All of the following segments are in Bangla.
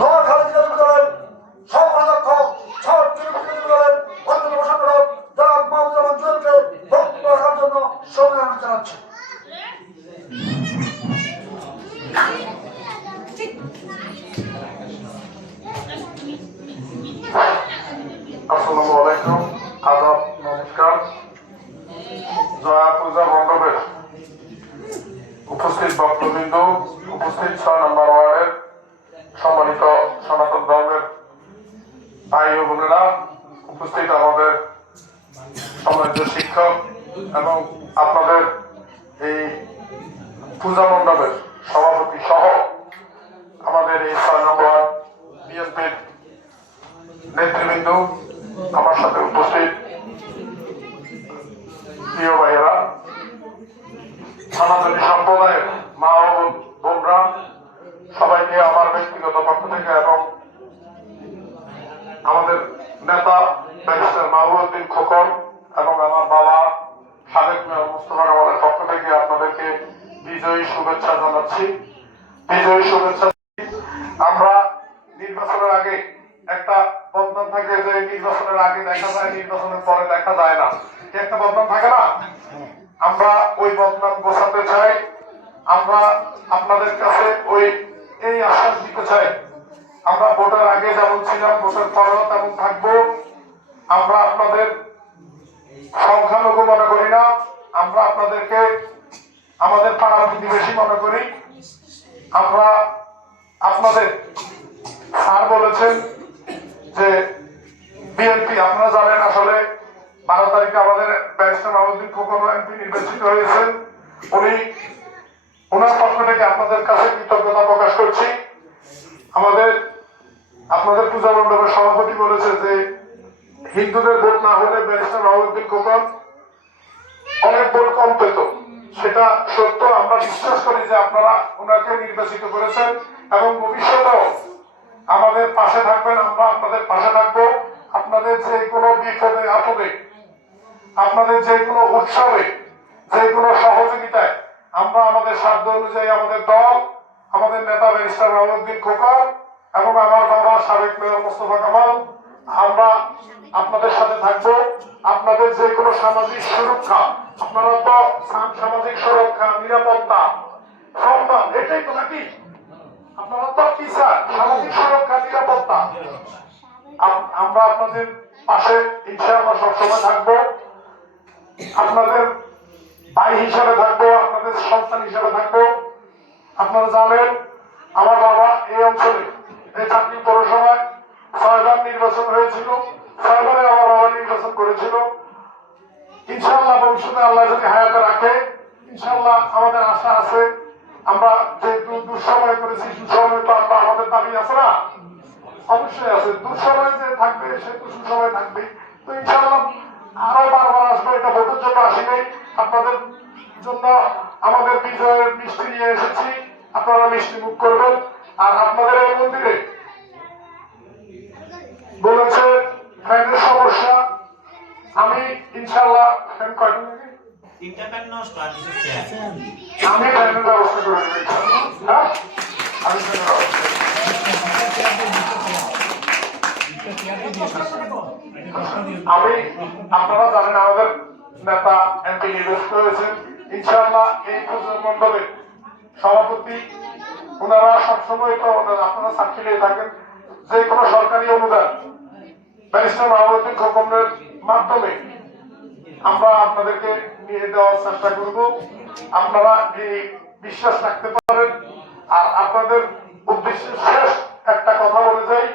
নোয়াখালী জেলা দলের সভাধ্যক্ষ দলের অন্যতম সংগঠক জনাব মাহমুদুর জুয়েলকে বক্তব্য রাখার জন্য সংগ্রাম জানাচ্ছি। আসসালামু আলাইকুম, আদাব, নমস্কার। জয়া পূজা মণ্ডপের উপস্থিত ভক্তবৃন্দ, উপস্থিত ৬ নম্বর ওয়ার্ডের সম্মানিত সনাতন ধর্মের ভাই ও বোনেরা, উপস্থিত আমাদের সম্মানিত শিক্ষক এবং আপনাদের এই পূজা মণ্ডপের সভাপতি সহ আমাদের এই ৬ নম্বর বিএনপির নেতৃবৃন্দ, আমার সাথে উপস্থিত প্রিয় ভাইয়েরা, সনাতনী সম্প্রদায়ের মা ও বোনরা, সবাইকে আমার ব্যক্তিগত পক্ষ থেকে এবং আমাদের নেতা ব্যারিস্টার মাহবুবউদ্দিন খোকন এবং আমার বাবা সাবেক মেয়র মোস্তফা কামালের পক্ষ থেকে আপনাদেরকে বিজয়ী শুভেচ্ছা জানাচ্ছি। বিজয়ী শুভেচ্ছা। আমরা নির্বাচনের আগে একটা বদনাম থাকে যে নির্বাচনের আগে দেখা যায়, নির্বাচনের পরে দেখা যায় না, একটা বদনাম থাকে না। আমরা ওই বদনাম গোছাতে চাই। আমরা আপনাদের কাছে এই আশ্বাস দিতে চাই, আমরা ভোটের আগে যেমন ছিলাম ভোটের পরেও তেমন থাকবো। আমরা আপনাদের সংখ্যালঘু মনে করি না, আমরা আপনাদেরকে আমাদের পাড়া প্রতিবেশী মনে করি। আমরা আপনাদের স্যার বলেছেন যে বিএনপি, আপনারা জানেন আসলে 12 তারিখে আমাদের ব্যারিস্টার মাহবুবউদ্দিন খোকন এমপি নির্বাচিত হয়েছেন। ওনার পক্ষ থেকে আপনাদের কাছে কৃতজ্ঞতা প্রকাশ করছি। আপনাদের পূজা মণ্ডপের সভাপতি বলেছে যে হিন্দুদের ভোট না হলে ব্যারিস্টার মাহবুবউদ্দিন খোকন অনেক ভোট কম পেত। সেটা সত্য। আমরা বিশ্বাস করি যে আপনারা ওনাকে নির্বাচিত করেছেন এবং ভবিষ্যতেও আমাদের পাশে থাকবেন। আমরা আপনাদের পাশে থাকবো। আপনাদের যে কোনো বিপদে আপদে, আপনাদের যে কোনো উৎসবে, যে কোনো সহযোগিতায় আমরা আমাদের সাধ্য অনুযায়ী আমাদের দল, আমাদের নেতা ব্যারিস্টার মাহবুবউদ্দিন খোকন এবং আমার বাবা সাবেক মেয়র মোস্তফা কামাল, আমরা আপনাদের সাথে থাকবো। আপনাদের যে কোনো সামাজিক সুরক্ষা, আপনারা তো সামাজিক সুরক্ষা, নিরাপত্তা, সম্মান, এটাই তো নাকি? আপনারা তো কি স্যার? সামাজিক সুরক্ষা, নিরাপত্তা। আমরা আপনাদের পাশে ইনশাআল্লাহ সবসময় থাকবো। আপনাদের ভাই হিসাবে থাকবো, আপনাদের সন্তান হিসাবে থাকবো। আপনারা জানেন আমার বাবা এই অঞ্চলে এই চাকরি পৌরসভায় 6 বার নির্বাচন হয়েছিল, 6 বারে আমার বাবা নির্বাচন করেছিল। ইনশাআল্লাহ ভবিষ্যতে আল্লাহ যদি হায়াতে রাখে, ইনশাআল্লাহ আমাদের আশা আছে। আমরা যেহেতু দুঃসময় করেছি, সুসময় তো আমরা আমাদের দাবি আছে না? অবশ্যই আছে। দুঃসময় যে থাকবে সে তো সুসময় থাকবে। তো ইনশাআল্লাহ আরো বারবার আসবো। এটা ভোটের জন্য আসি নাই, আপনাদের জন্য আমাদের বিজয়ের মিষ্টি নিয়ে এসেছি। আপনারা মিষ্টি মুখ করবেন। আর আপনাদের এই মন্দিরে বলেছে ফ্যানের সমস্যা, আমি ইনশাআল্লাহ ফ্যান কয়টা নেবে, আমি ফ্যানের ব্যবস্থা করে দেবো। হ্যাঁ, আমি ফ্যানের ব্যবস্থা। আপনারা জানেন আমাদের নেতা এমপি নির্বাচিত হয়েছেন। ইনশাআল্লাহ এই পূজা মণ্ডপে সভাপতি ওনারা সবসময় তো আপনারা সাক্ষী নিয়ে থাকেন, যে কোনো সরকারি অনুদান ব্যারিস্টার মাহবুবউদ্দিন খোকনের মাধ্যমে আমরা আপনাদেরকে নিয়ে দেওয়ার চেষ্টা করব। আপনারা এই বিশ্বাস রাখতে পারেন। আর আপনাদের উদ্দেশ্যে শেষ একটা কথা বলে যাই,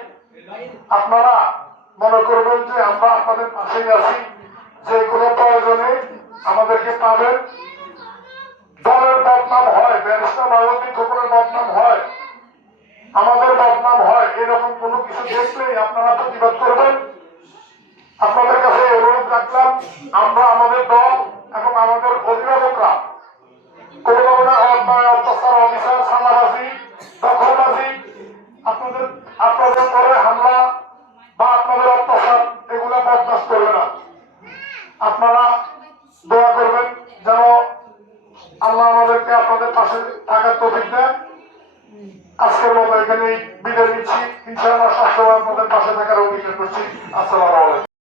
আপনারা মনে করবেন যে আমরা আপনাদের পাশেই আছি। যে কোনো প্রয়োজনে আমাদেরকে পাবেন। দলের বদনাম হয়, ব্যারিস্টার মাহবুবউদ্দিন খোকনের বদনাম হয়, আমাদের বদনাম হয়, এরকম কোনো কিছু দেখলেই আপনারা প্রতিবাদ করবেন। আপনাদের কাছে অনুরোধ রাখলাম, আমরা আমাদের দল এবং আমাদের অভিভাবকরা কোনো ধরনের অন্যায়, অত্যাচার, অবিচার, সাদাবাজি, দখলবাজি, আপনাদের পরে হামলা বা আপনাদের অত্যাচার এগুলো বরদাস্ত করবে না। আপনারা দোয়া করবেন যেন আল্লাহ আমাদেরকে আপনাদের পাশে থাকার তৌফিক দেন। আজকের মতো এখানেই বিদায়। সবসময় আপনাদের পাশে থাকার অঙ্গীকার করছি। আসসালামু আলাইকুম।